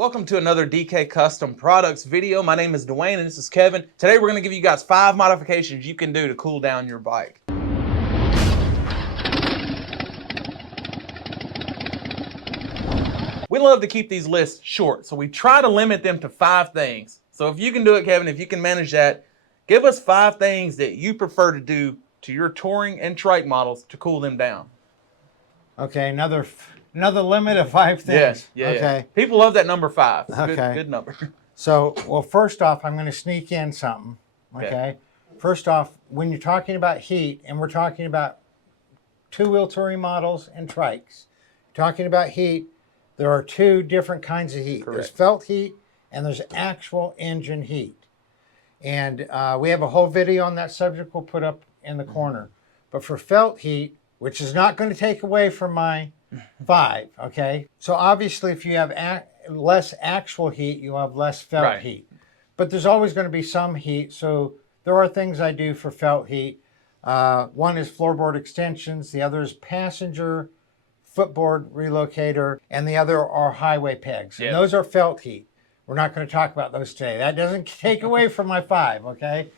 Welcome to another DK Custom Products video. My name is Dwayne and this is Kevin. Today we're going to give you guys 5 modifications you can do to cool down your bike. We love to keep these lists short, so we try to limit them to 5 things. So if you can do it, Kevin, if you can manage that, give us 5 things that you prefer to do to your touring and trike models to cool them down. Okay, another limit of 5 things. Yeah. Okay. People love that number 5. It's Okay. Good number. So, well, first off, I'm going to sneak in something. Okay. First off, when you're talking about heat, and we're talking about two-wheel touring models and trikes, talking about heat, there are 2 different kinds of heat. Correct. There's felt heat and there's actual engine heat. And we have a whole video on that subject we'll put up in the corner. But for felt heat, which is not going to take away from my 5, okay? So obviously if you have less actual heat, you have less felt heat. But there's always going to be some heat, so there are things I do for felt heat. One is floorboard extensions, the other is passenger footboard relocator, and the other are highway pegs. And those are felt heat. We're not going to talk about those today. That doesn't take away from my 5, okay?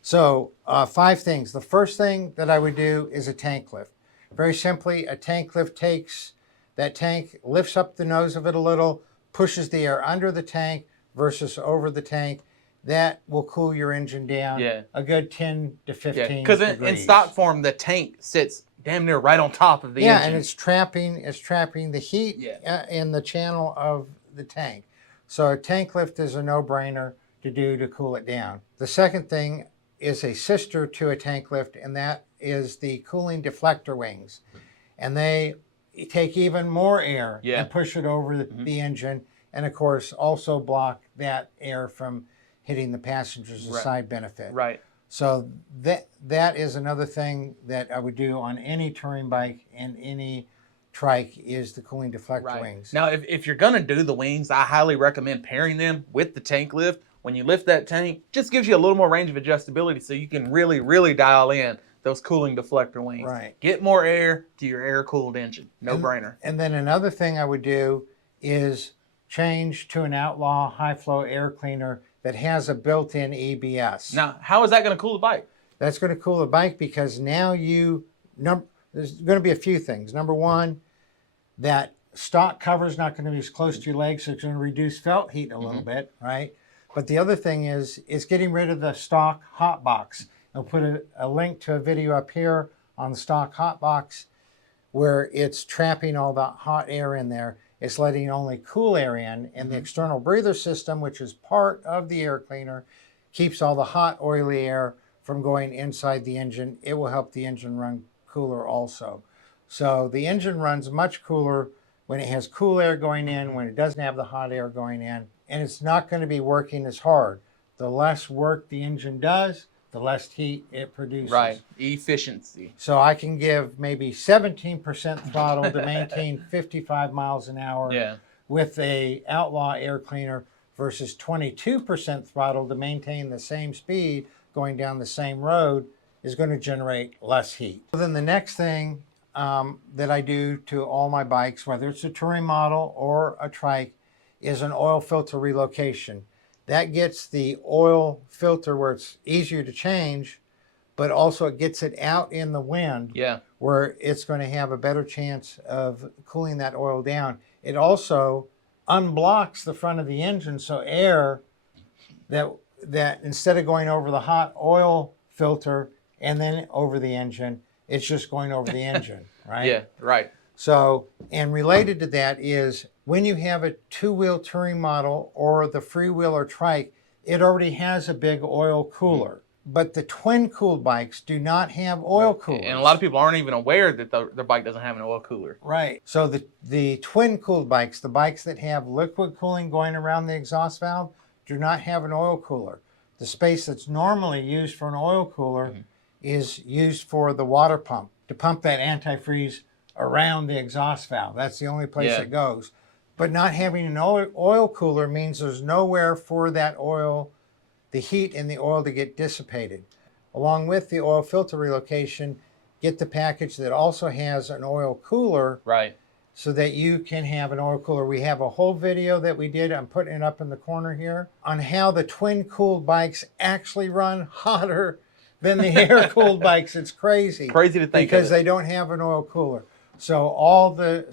So 5 things. The first thing that I would do is a tank lift. Very simply, a tank lift takes that tank, lifts up the nose of it a little, pushes the air under the tank versus over the tank. That will cool your engine down a good 10 to 15 degrees. Because in stock form, the tank sits damn near right on top of the engine. Yeah, and it's trapping the heat in the channel of the tank. So a tank lift is a no-brainer to do to cool it down. The second thing is a sister to a tank lift, and that is the cooling deflector wings. And they take even more air and push it over the engine, and of course also block that air from hitting the passengers, a side benefit. Right. So that is another thing that I would do on any touring bike and any trike is the cooling deflector wings. Now, if you're gonna do the wings, I highly recommend pairing them with the tank lift. When you lift that tank, just gives you a little more range of adjustability so you can really, really dial in those cooling deflector wings. Right. Get more air to your air-cooled engine. No-brainer. And then another thing I would do is change to an Outlaw high-flow air cleaner that has a built-in EBS. Now, how is that going to cool the bike? That's going to cool the bike because now there's going to be a few things. Number one, that stock cover is not going to be as close to your legs, so it's going to reduce felt heat a little bit, right? But the other thing is getting rid of the stock hot box. I'll put a link to a video up here on the stock hot box where it's trapping all that hot air in there. It's letting only cool air in, and the external breather system, which is part of the air cleaner, keeps all the hot, oily air from going inside the engine. It will help the engine run cooler also. So the engine runs much cooler when it has cool air going in, when it doesn't have the hot air going in, and it's not going to be working as hard. The less work the engine does, the less heat it produces. Right, efficiency. So I can give maybe 17% throttle to maintain 55 miles an hour with a Outlaw air cleaner versus 22% throttle to maintain the same speed going down the same road is going to generate less heat. So then the next thing that I do to all my bikes, whether it's a touring model or a trike, is an oil filter relocation. That gets the oil filter where it's easier to change, but also it gets it out in the wind where it's going to have a better chance of cooling that oil down. It also unblocks the front of the engine, so air that instead of going over the hot oil filter and then over the engine, it's just going over the engine, right? Yeah, right. So, and related to that is when you have a two-wheel touring model or the freewheel or trike, it already has a big oil cooler. But the twin-cooled bikes do not have oil coolers. And a lot of people aren't even aware that their bike doesn't have an oil cooler. Right. So the twin-cooled bikes, the bikes that have liquid cooling going around the exhaust valve, do not have an oil cooler. The space that's normally used for an oil cooler is used for the water pump, to pump that antifreeze around the exhaust valve. That's the only place it goes. But not having an oil cooler means there's nowhere for that oil, the heat in the oil, to get dissipated. Along with the oil filter relocation, get the package that also has an oil cooler so that you can have an oil cooler. We have a whole video that we did, I'm putting it up in the corner here, on how the twin-cooled bikes actually run hotter than the air-cooled bikes. It's crazy. Crazy to think because of it. they don't have an oil cooler. So all the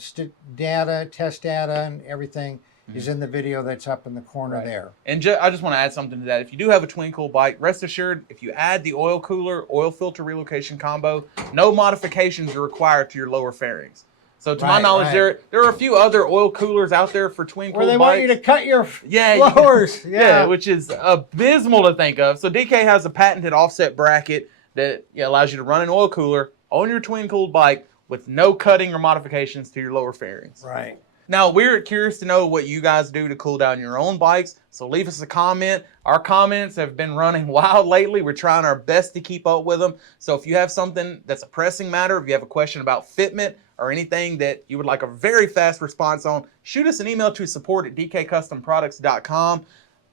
data, test data, and everything is in the video that's up in the corner there. And I just want to add something to that. If you do have a twin cool bike, rest assured, if you add the oil cooler, oil filter relocation combo, no modifications are required to your lower fairings. So to my knowledge, there are a few other oil coolers out there for twin cool Where they bikes. want you to cut your blowers. Yeah, which is abysmal to think of. So DK has a patented offset bracket that allows you to run an oil cooler on your twin cooled bike with no cutting or modifications to your lower fairings. Right. Now, we're curious to know what you guys do to cool down your own bikes, so leave us a comment. Our comments have been running wild lately. We're trying our best to keep up with them. So if you have something that's a pressing matter, if you have a question about fitment or anything that you would like a very fast response on, shoot us an email to support@dkcustomproducts.com.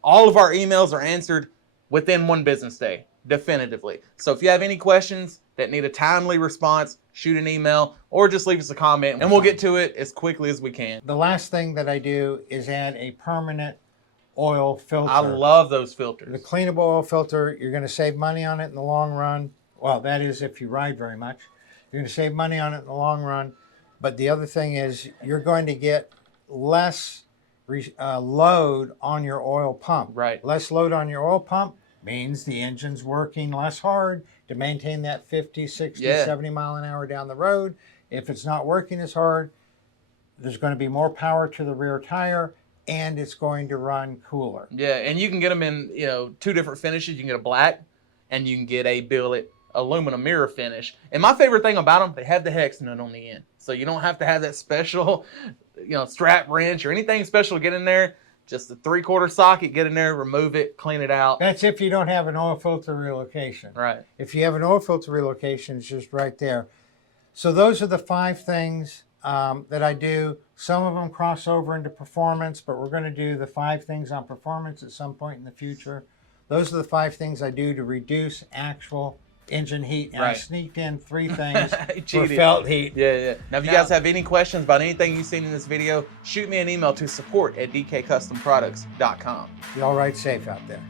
All of our emails are answered within 1 business day, definitively. So if you have any questions that need a timely response, shoot an email or just leave us a comment and we'll get to it as quickly as we can. The last thing that I do is add a permanent oil filter. I love those filters. The cleanable oil filter, you're going to save money on it in the long run. Well, that is if you ride very much. You're going to save money on it in the long run. But the other thing is you're going to get less load on your oil pump. Right. Less load on your oil pump means the engine's working less hard to maintain that 50, 60, 70 mile an hour down the road. If it's not working as hard, there's going to be more power to the rear tire and it's going to run cooler. Yeah, and you can get them in 2 different finishes. You can get a black and you can get a billet aluminum mirror finish. And my favorite thing about them, they have the hex nut on the end. So you don't have to have that special strap wrench or anything special to get in there. Just a 3/4 socket, get in there, remove it, clean it out. That's if you don't have an oil filter relocation. Right. If you have an oil filter relocation, it's just right there. So those are the 5 things that I do. Some of them cross over into performance, but we're going to do the 5 things on performance at some point in the future. Those are the 5 things I do to reduce actual engine heat. And I sneaked in 3 things for felt heat. Yeah. Now, if you guys have any questions about anything you've seen in this video, shoot me an email to support@dkcustomproducts.com. Y'all ride safe out there.